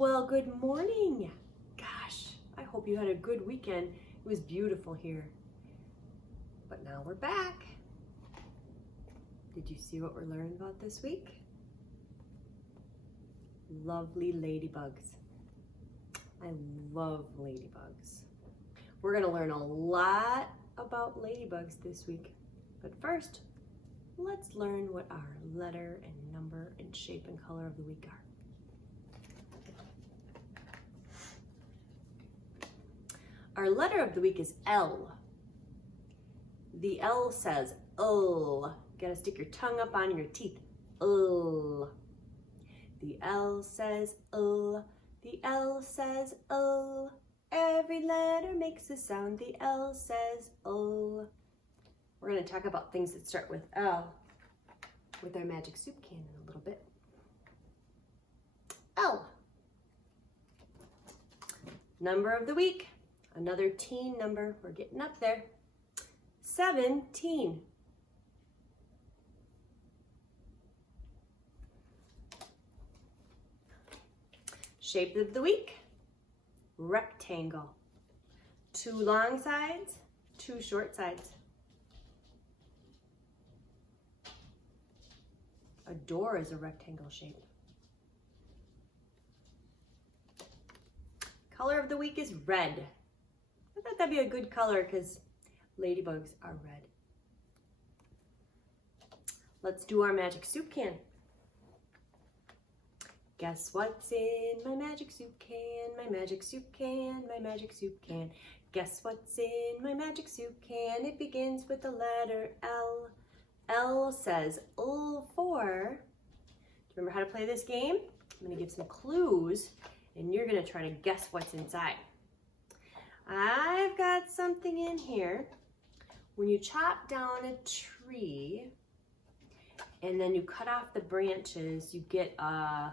Well, good morning. Gosh, I hope you had a good weekend. It was beautiful here. But now we're back. Did you see what we're learning about this week? Lovely ladybugs. I love ladybugs. We're going to learn a lot about ladybugs this week. But first, let's learn what our letter and number and shape and color of the week are. Our letter of the week is L. The L says L. You gotta stick your tongue up on your teeth. L. The L says L. The L says L. Every letter makes a sound. The L says L. We're gonna talk about things that start with L with our magic soup can in a little bit. L. Number of the week. Another teen number. We're getting up there. 17. Shape of the week. Rectangle. 2 long sides, 2 short sides. A door is a rectangle shape. Color of the week is red. I thought that'd be a good color because ladybugs are red. Let's do our magic soup can. Guess what's in my magic soup can? My magic soup can, my magic soup can. Guess what's in my magic soup can? It begins with the letter L. L says L for. Do you remember how to play this game? I'm going to give some clues and you're going to try to guess what's inside. I've got something in here. When you chop down a tree and then you cut off the branches, you get a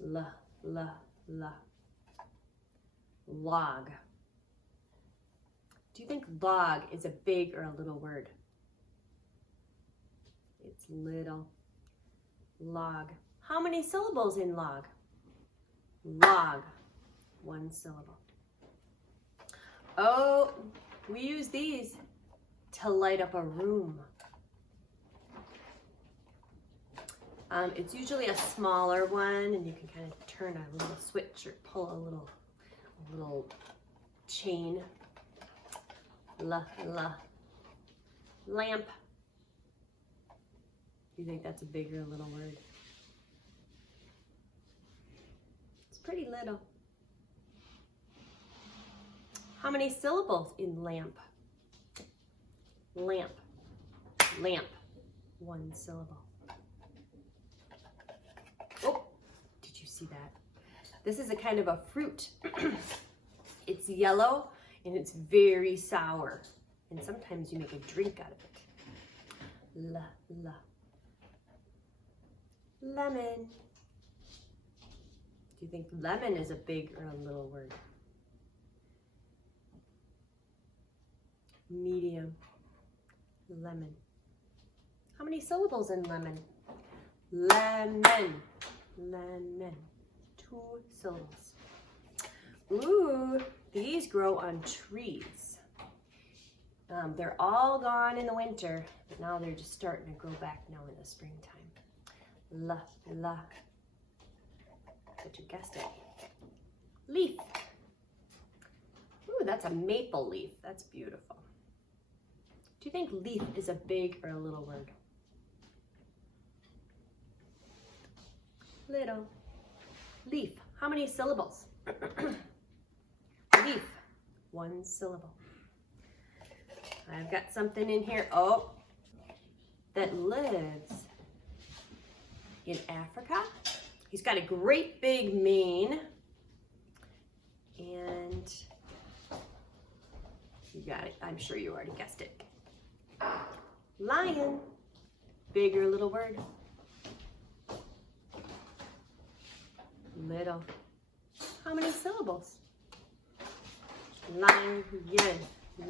log. Do you think log is a big or a little word? It's little. Log. How many syllables in log? Log. 1 syllable. Oh, we use these to light up a room. It's usually a smaller one, and you can kind of turn a little switch or pull a little chain. Lamp. Do you think that's a big or a little word? It's pretty little. How many syllables in lamp? Lamp. Lamp. 1 syllable. Oh, did you see that? This is a kind of a fruit. It's yellow and it's very sour. And sometimes you make a drink out of it. Lemon. Do you think lemon is a big or a little word? Medium. Lemon. How many syllables in lemon? Lemon. Lemon. 2 syllables. Ooh, these grow on trees. They're all gone in the winter, but now they're just starting to grow back now in the springtime. But you guessed it. Leaf. Ooh, that's a maple leaf. That's beautiful. Do you think leaf is a big or a little word? Little. Leaf. How many syllables? Leaf. 1 syllable. I've got something in here, that lives in Africa. He's got a great big mane. And you got it. I'm sure you already guessed it. Lion. Big or little word? Little. How many syllables? Lion.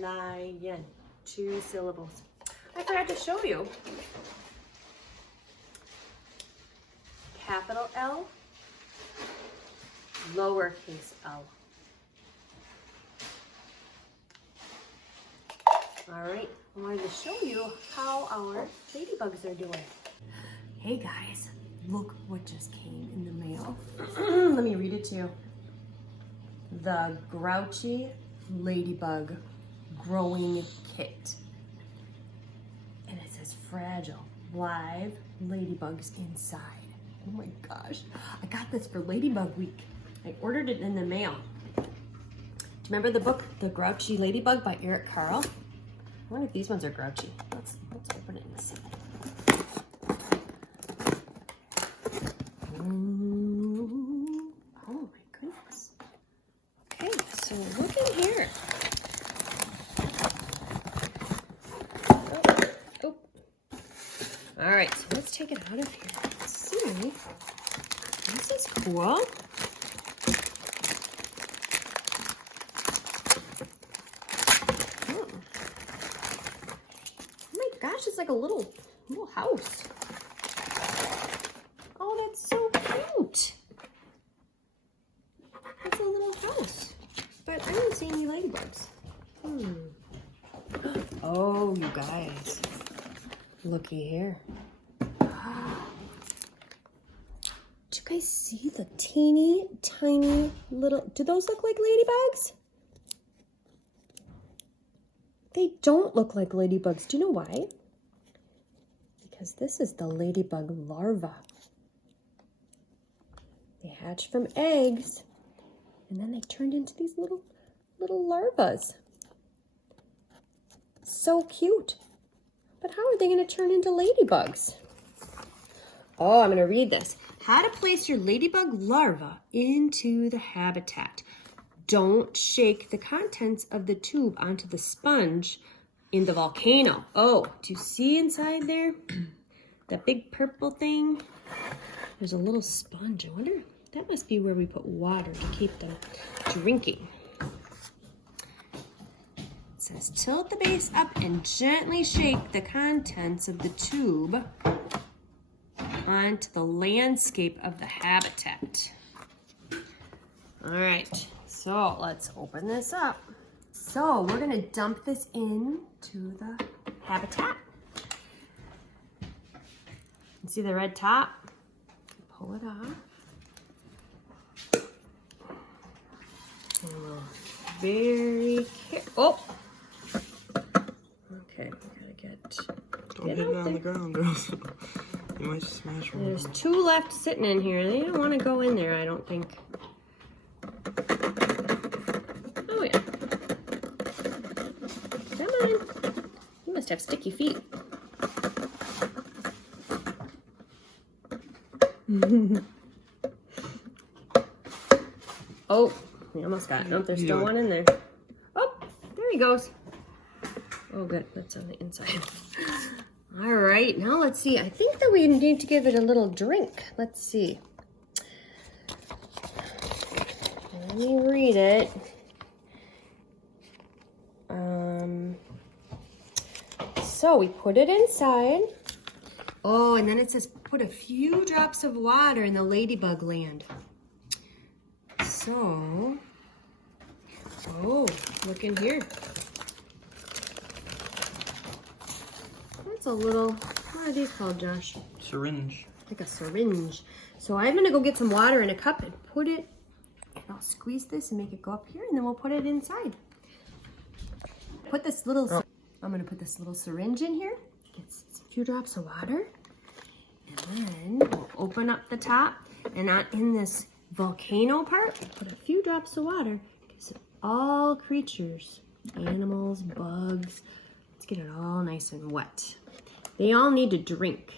Lion. 2 syllables. I forgot to show you. Capital L, lowercase l. All right, I wanted to show you how our ladybugs are doing. Hey guys, look what just came in the mail. Let me read it to you. The Grouchy Ladybug Growing Kit. And it says fragile, live ladybugs inside. Oh my gosh, I got this for Ladybug Week. I ordered it in the mail. Do you remember the book, The Grouchy Ladybug by Eric Carle? I wonder if these ones are grouchy. Let's open it and see. Oh my goodness. Okay, so look in here. Oh. All right, so let's take it out of here. Let's see. This is cool. Gosh, it's like a little house. Oh, that's so cute. It's a little house. But I don't see any ladybugs. Oh, you guys. Looky here. Do you guys see the teeny tiny little, do those look like ladybugs? They don't look like ladybugs. Do you know why? Because this is the ladybug larva. They hatch from eggs, and then they turned into these little larvas. So cute. But how are they going to turn into ladybugs? Oh, I'm going to read this. How to place your ladybug larva into the habitat. Don't shake the contents of the tube onto the sponge in the volcano. Oh, do you see inside there? That big purple thing? There's a little sponge. I wonder, that must be where we put water to keep them drinking. It says, tilt the base up and gently shake the contents of the tube onto the landscape of the habitat. All right. So let's open this up. So we're gonna dump this into the habitat. You see the red top? Pull it off. And we'll very careful. Oh! Okay, we gotta get. Don't hit it on the ground, girls. You might smash one. There's two left sitting in here. They don't want to go in there, I don't think. Oh yeah. Come on. You must have sticky feet. Oh, we almost got it. Nope, there's still one in there. Oh, there he goes. Oh good, that's on the inside. All right, now let's see. I think that we need to give it a little drink. Let's see. Let me read it. So we put it inside. Oh, and then it says put a few drops of water in the ladybug land. So, oh, look in here. That's a little, what are these called, Josh? Syringe. Like a syringe. So I'm gonna go get some water in a cup and put it, and I'll squeeze this and make it go up here, and then we'll put it inside. Put this little, I'm gonna put this little syringe in here, get a few drops of water, and then we'll open up the top, and in this volcano part, put a few drops of water, because all creatures, animals, bugs, let's get it all nice and wet. They all need to drink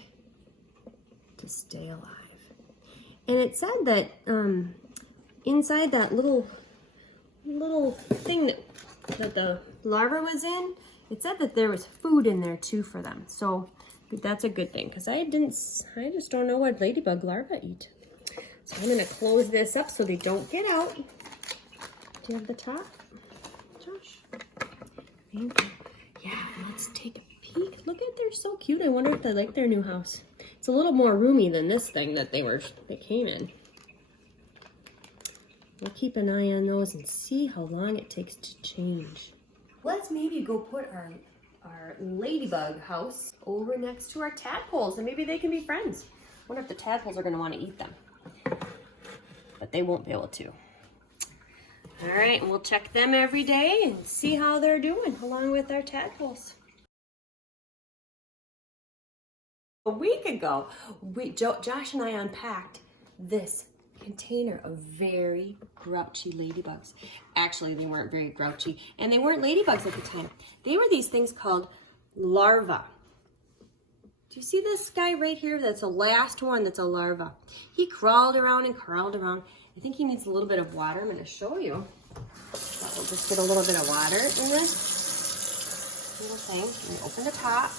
to stay alive. And it said that inside that little thing that the larva was in, it said that there was food in there too for them. So that's a good thing, because I just don't know what ladybug larvae eat. So I'm gonna close this up so they don't get out. Do you have the top, Josh? Thank you. Yeah, let's take a peek. Look at, they're so cute. I wonder if they like their new house. It's a little more roomy than this thing that they came in. We'll keep an eye on those and see how long it takes to change. Let's maybe go put our ladybug house over next to our tadpoles, and maybe they can be friends. I wonder if the tadpoles are going to want to eat them, but they won't be able to. All right, and we'll check them every day and see how they're doing along with our tadpoles. A week ago, Josh and I unpacked this container of very grouchy ladybugs. Actually, they weren't very grouchy, and they weren't ladybugs at the time. They were these things called larvae. Do you see this guy right here? That's the last one that's a larva. He crawled around and crawled around. I think he needs a little bit of water. I'm going to show you. We'll just get a little bit of water in this little thing. And we open the top.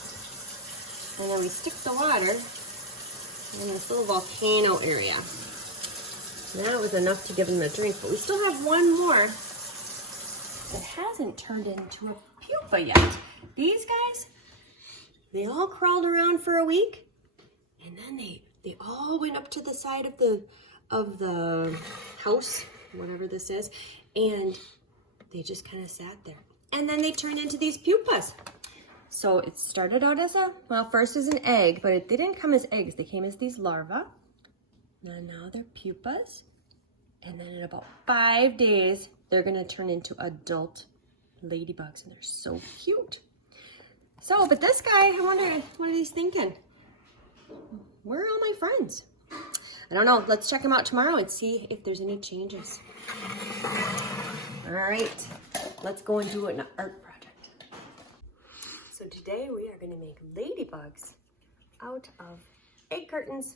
And then we stick the water in this little volcano area. That was enough to give them a drink, but we still have one more that hasn't turned into a pupa yet. These guys, they all crawled around for a week, and then they all went up to the side of the house, whatever this is, and they just kind of sat there. And then they turned into these pupas. So it started out as first as an egg, but they didn't come as eggs. They came as these larvae. Now they're pupas. And then in about 5 days, they're gonna turn into adult ladybugs, and they're so cute. So, but this guy, I wonder what he's thinking. Where are all my friends? I don't know. Let's check him out tomorrow and see if there's any changes. All right, let's go and do an art project. So today we are gonna make ladybugs out of egg cartons.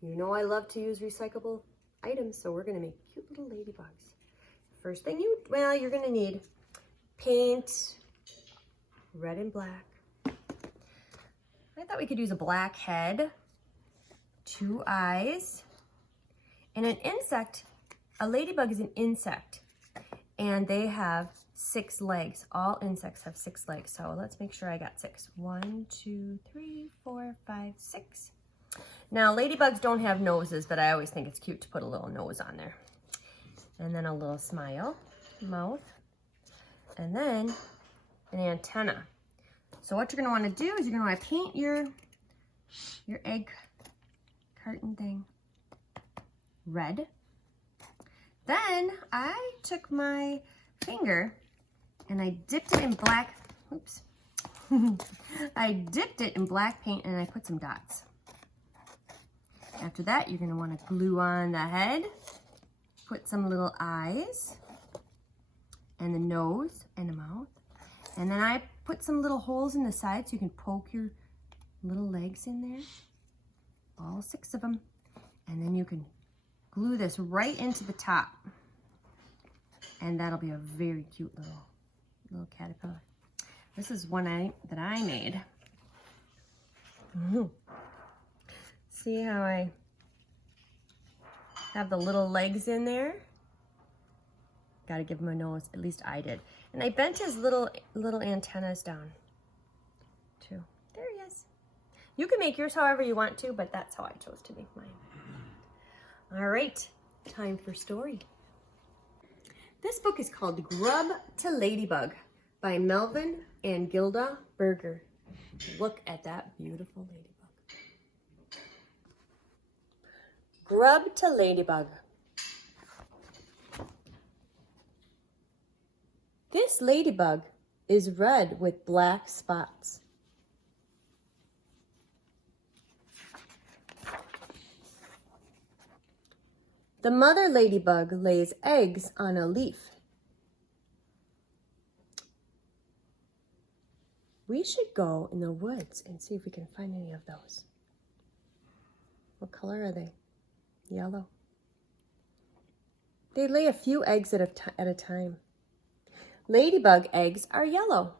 You know I love to use recyclable items, so we're gonna make cute little ladybugs. First thing you're gonna need paint, red and black. I thought we could use a black head, 2 eyes, and an insect. A ladybug is an insect, and they have 6 legs. All insects have 6 legs, so let's make sure I got 6. 1, 2, 3, 4, 5, 6. Now, ladybugs don't have noses, but I always think it's cute to put a little nose on there. And then a little smile, mouth, and then an antenna. So what you're gonna wanna do is you're gonna wanna paint your egg carton thing red. Then I took my finger and I dipped it in black, oops. I dipped it in black paint and I put some dots. After that, you're gonna wanna glue on the head, put some little eyes, and the nose and the mouth. And then I put some little holes in the side so you can poke your little legs in there, all 6 of them. And then you can glue this right into the top. And that'll be a very cute little caterpillar. This is one that I made. See how I have the little legs in there? Gotta give him a nose, at least I did. And I bent his little antennas down too. There he is. You can make yours however you want to, but that's how I chose to make mine. All right, time for story. This book is called Grub to Ladybug by Melvin and Gilda Berger. Look at that beautiful ladybug. Grub to Ladybug. This ladybug is red with black spots. The mother ladybug lays eggs on a leaf. We should go in the woods and see if we can find any of those. What color are they? Yellow. They lay a few eggs at a time. Ladybug eggs are yellow.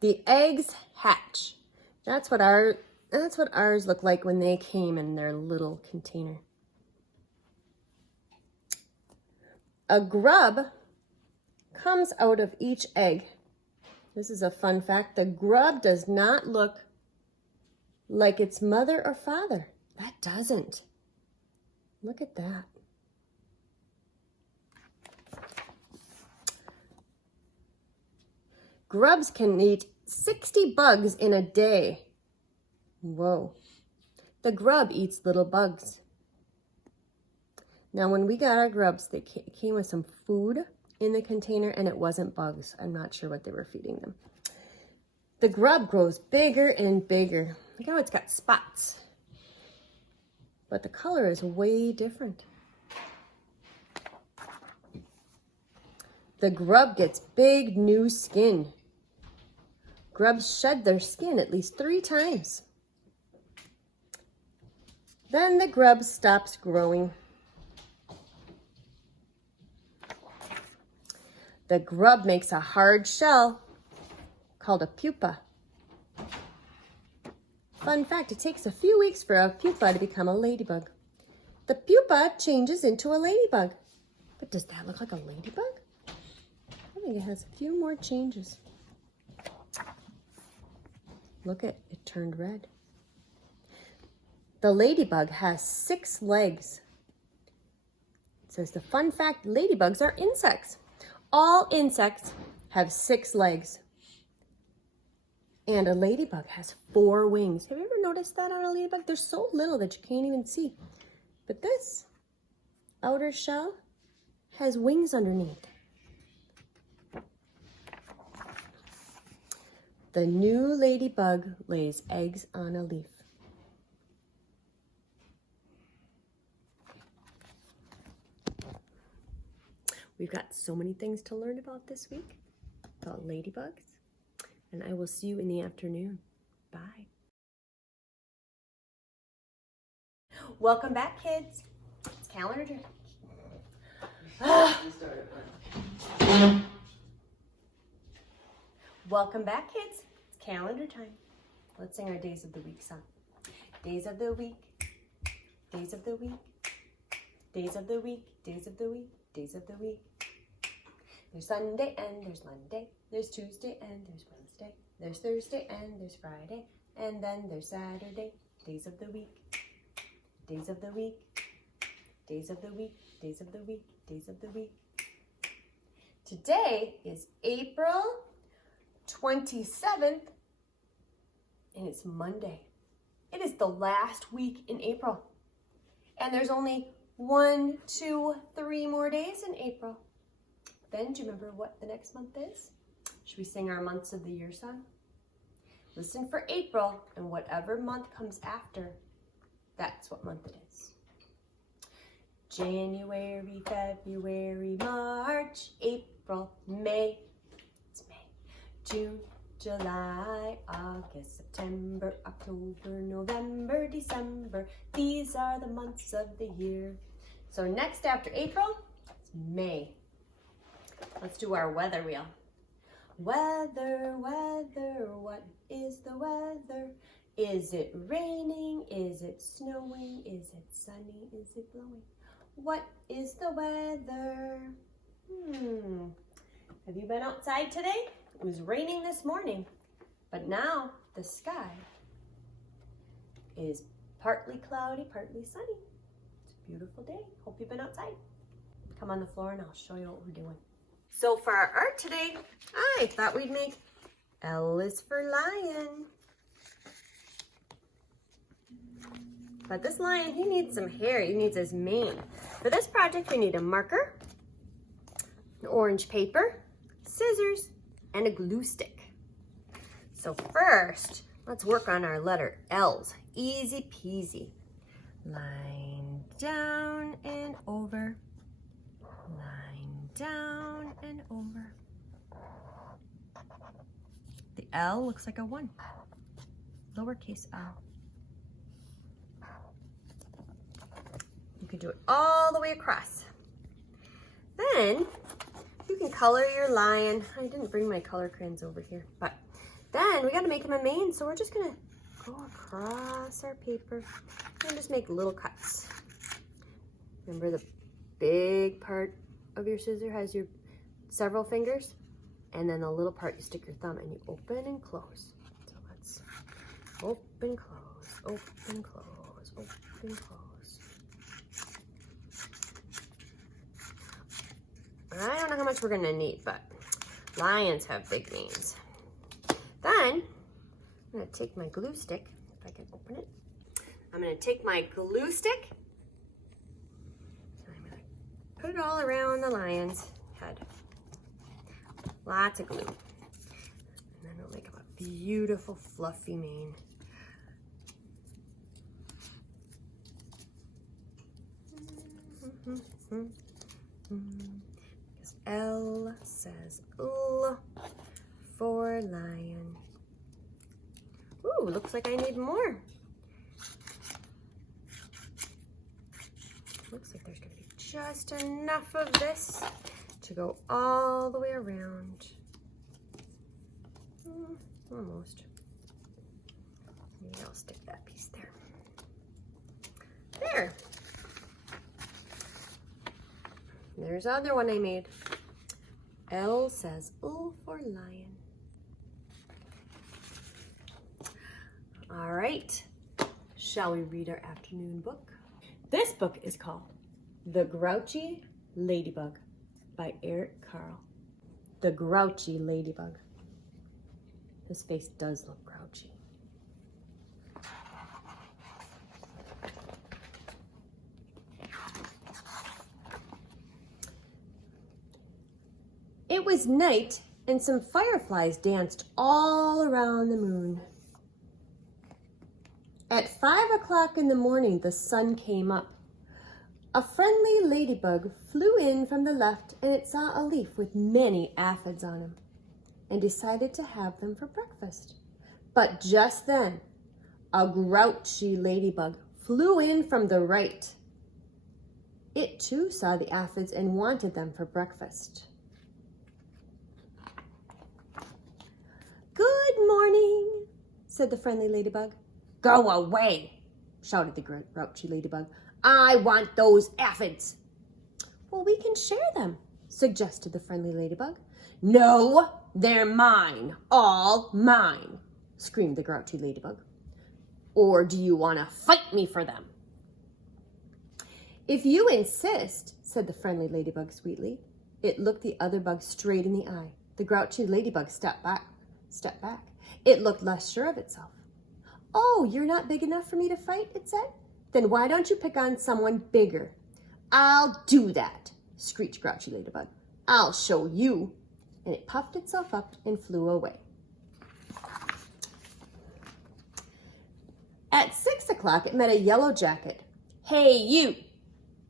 The eggs hatch. That's what ours look like when they came in their little container. A grub comes out of each egg. This is a fun fact. The grub does not look like its mother or father. That doesn't. Look at that. Grubs can eat 60 bugs in a day. Whoa. The grub eats little bugs. Now, when we got our grubs, they came with some food in the container, and it wasn't bugs. I'm not sure what they were feeding them. The grub grows bigger and bigger. Look how it's got spots. But the color is way different. The grub gets big new skin. Grubs shed their skin at least 3 times. Then the grub stops growing. The grub makes a hard shell called a pupa. Fun fact, it takes a few weeks for a pupa to become a ladybug. The pupa changes into a ladybug. But does that look like a ladybug? I think it has a few more changes. Look at it turned red. The ladybug has 6 legs. It says the fun fact, ladybugs are insects. All insects have 6 legs. And a ladybug has 4 wings. Have you ever noticed that on a ladybug? They're so little that you can't even see. But this outer shell has wings underneath. The new ladybug lays eggs on a leaf. We've got so many things to learn about this week, about ladybugs, and I will see you in the afternoon. Bye. Welcome back, kids. It's calendar time. Welcome back, kids. It's calendar time. Let's sing our Days of the Week song. Days of the week, days of the week, days of the week, days of the week, days of the week. There's Sunday and there's Monday. There's Tuesday and there's Wednesday. There's Thursday and there's Friday. And then there's Saturday. Days of the week, days of the week, days of the week, days of the week, days of the week. Today is April 27th, and it's Monday. It is the last week in April. And there's only 1, 2, 3 more days in April. Then, do you remember what the next month is? Should we sing our months of the year song? Listen for April, and whatever month comes after, that's what month it is. January, February, March, April, May. It's May. June, July, August, September, October, November, December. These are the months of the year. So next after April, it's May. Let's do our weather wheel. Weather, weather, what is the weather? Is it raining? Is it snowing? Is it sunny? Is it blowing? What is the weather? Have you been outside today? It was raining this morning, but now the sky is partly cloudy, partly sunny. It's a beautiful day. Hope you've been outside. Come on the floor and I'll show you what we're doing. So for our art today, I thought we'd make L is for lion. But this lion, he needs some hair. He needs his mane. For this project, we need a marker, an orange paper, scissors, and a glue stick. So first, let's work on our letter L's. Easy peasy. Line down and over. Line down and over. The L looks like a 1. Lowercase l. You can do it all the way across. Then you can color your lion. I didn't bring my color crayons over here, but then we got to make him a mane. So we're just gonna go across our paper and just make little cuts. Remember, the big part of your scissor has your several fingers, and then the little part you stick your thumb and you open and close. So let's open, close, open, close, open, close. much we're gonna need, but lions have big manes. Then, I'm gonna take my glue stick, if I can open it. I'm gonna take my glue stick, and I'm gonna put it all around the lion's head. Lots of glue. And then it'll make a beautiful fluffy mane. Because L says L for lion. Ooh, looks like I need more. Looks like there's going to be just enough of this to go all the way around. Almost. Maybe I'll stick that piece there. There. There's the other one I made. L says L for lion. All right. Shall we read our afternoon book? This book is called The Grouchy Ladybug by Eric Carle. The Grouchy Ladybug. His face does look grouchy. It was night, and some fireflies danced all around the moon. At 5 o'clock in the morning, the sun came up. A friendly ladybug flew in from the left, and it saw a leaf with many aphids on him, and decided to have them for breakfast. But just then, a grouchy ladybug flew in from the right. It too saw the aphids and wanted them for breakfast. "Good morning," said the friendly ladybug. "Go away," shouted the grouchy ladybug. "I want those aphids." "Well, we can share them," suggested the friendly ladybug. "No, they're mine, all mine," screamed the grouchy ladybug. "Or do you want to fight me for them?" "If you insist," said the friendly ladybug sweetly. It looked the other bug straight in the eye. The grouchy ladybug stepped back. It looked less sure of itself. "Oh, you're not big enough for me to fight," it said. "Then why don't you pick on someone bigger?" "I'll do that," screeched grouchy ladybug. "I'll show you." And it puffed itself up and flew away. At 6 o'clock, it met a yellow jacket. "Hey, you,"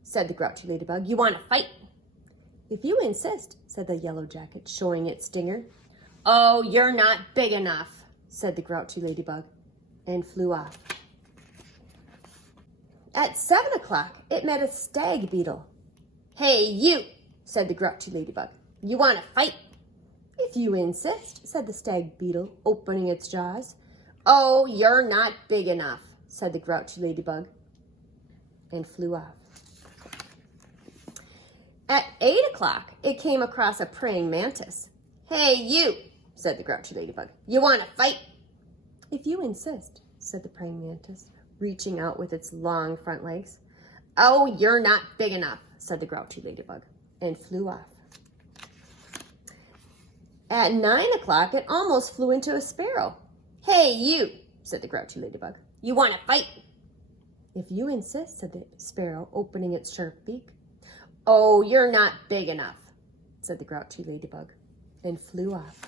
said the grouchy ladybug. "You want to fight?" "If you insist," said the yellow jacket, showing its stinger. "Oh, you're not big enough," said the grouchy ladybug, and flew off. At 7 o'clock, it met a stag beetle. "Hey, you," said the grouchy ladybug. "You want to fight?" "If you insist," said the stag beetle, opening its jaws. "Oh, you're not big enough," said the grouchy ladybug, and flew off. At 8 o'clock, it came across a praying mantis. "Hey, you," said the grouchy ladybug. "You want to fight?" "If you insist," said the praying mantis, reaching out with its long front legs. "Oh, you're not big enough," said the grouchy ladybug, and flew off. At 9 o'clock, it almost flew into a sparrow. "Hey, you," said the grouchy ladybug. "You want to fight?" "If you insist," said the sparrow, opening its sharp beak. "Oh, you're not big enough," said the grouchy ladybug, and flew off.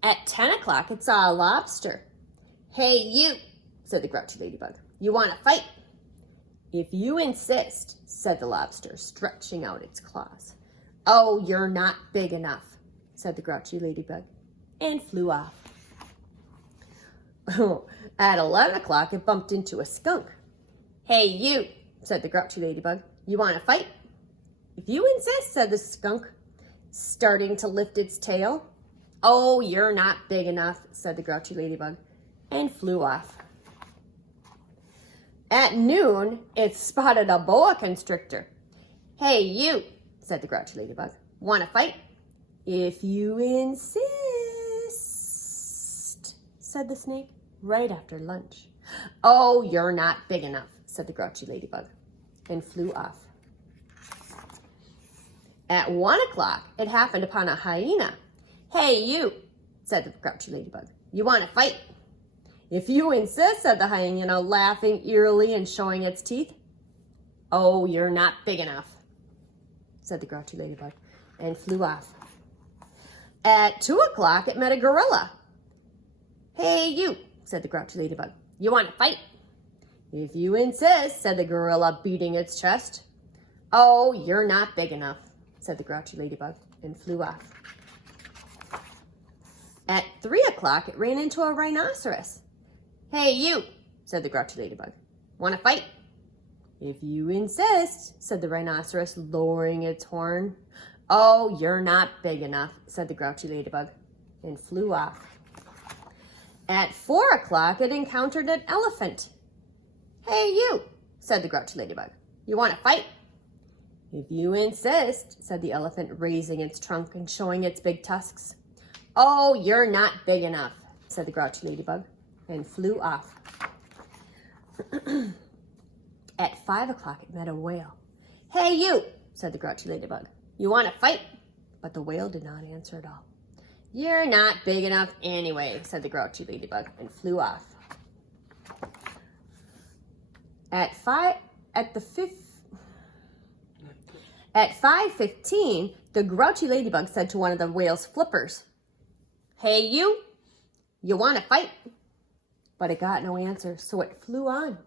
At 10 o'clock, it saw a lobster. "Hey, you," said the grouchy ladybug. "You want to fight?" "If you insist," said the lobster, stretching out its claws. "Oh, you're not big enough," said the grouchy ladybug, and flew off. At 11 o'clock, it bumped into a skunk. "Hey, you," said the grouchy ladybug. "You want to fight?" "If you insist," said the skunk, starting to lift its tail. "Oh, you're not big enough," said the grouchy ladybug, and flew off. At noon, it spotted a boa constrictor. "Hey, you," said the grouchy ladybug. "Want to fight?" "If you insist," said the snake, right after lunch. "Oh, you're not big enough," said the grouchy ladybug, and flew off. At 1 o'clock, it happened upon a hyena. "Hey, you," said the grouchy ladybug. "You want to fight?" "If you insist," said the hyena, laughing eerily and showing its teeth. "Oh, you're not big enough," said the grouchy ladybug, and flew off. At 2 o'clock, it met a gorilla. "Hey, you," said the grouchy ladybug. "You want to fight?" "If you insist," said the gorilla, beating its chest. "Oh, you're not big enough," said the grouchy ladybug, and flew off. At 3 o'clock, it ran into a rhinoceros. "Hey, you," said the grouchy ladybug. "Want to fight?" "If you insist," said the rhinoceros, lowering its horn. "Oh, you're not big enough," said the grouchy ladybug, and flew off. At 4 o'clock, it encountered an elephant. "Hey, you," said the grouchy ladybug. "You want to fight?" "If you insist," said the elephant, raising its trunk and showing its big tusks. "Oh, you're not big enough," said the grouchy ladybug, and flew off. At 5 o'clock, it met a whale. "Hey, you," said the grouchy ladybug. "You want to fight?" But the whale did not answer at all. "You're not big enough anyway," said the grouchy ladybug, and flew off. At 5:15, the grouchy ladybug said to one of the whale's flippers, "Hey, you want to fight?" But it got no answer, so it flew on.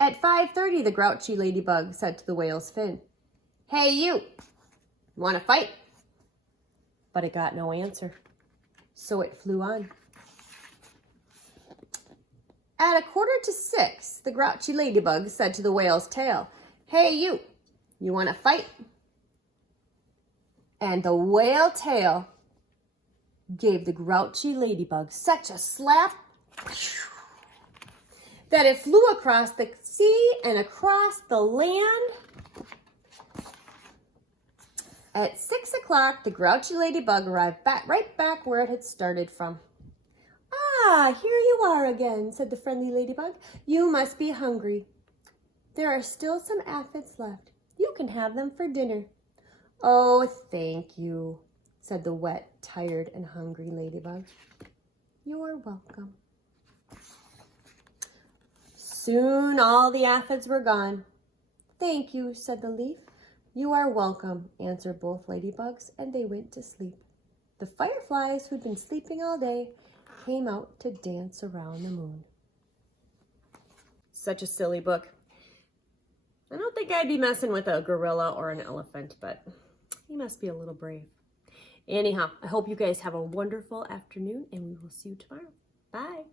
At 5:30, the grouchy ladybug said to the whale's fin, "Hey, you want to fight?" But it got no answer, so it flew on. At 5:45, the grouchy ladybug said to the whale's tail, "Hey, you want to fight?" And the whale tail gave the grouchy ladybug such a slap that it flew across the sea and across the land. At 6 o'clock, the grouchy ladybug arrived right back where it had started from. "Ah, here you are again," said the friendly ladybug. "You must be hungry. There are still some aphids left. You can have them for dinner." "Oh, thank you," said the wet, tired, and hungry ladybug. "You're welcome." Soon all the aphids were gone. "Thank you," said the leaf. "You are welcome," answered both ladybugs, and they went to sleep. The fireflies, who'd been sleeping all day, came out to dance around the moon. Such a silly book. I don't think I'd be messing with a gorilla or an elephant, but he must be a little brave. Anyhow, I hope you guys have a wonderful afternoon, and we will see you tomorrow. Bye.